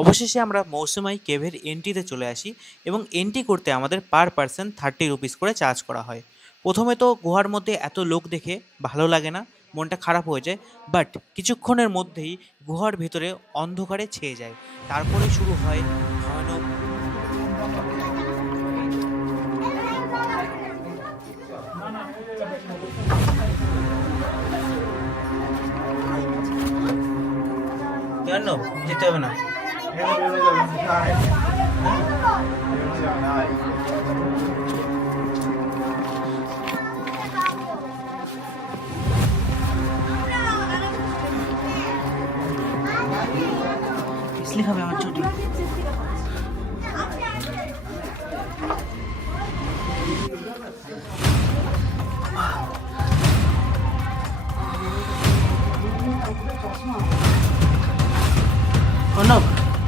অবশেষে আমরা মৌসুমাই কেভের এন্ট্রিতে চলে আসি এবং এন্ট্রি করতে আমাদের পার পার্সন 30 রুপিস করে চার্জ করা হয়। প্রথমে তো গুহার মধ্যে এত লোক দেখে ভালো লাগে না, মনটা খারাপ হয়ে যায়। বাট কিছুক্ষণের মধ্যেই গুহার ভেতরে অন্ধকারে ছেয়ে যায়। তারপরে শুরু হয় ভয়ানক। কেন যেতে হবে না? পিছলি খাবে আমার ছুটি। অর্ণব,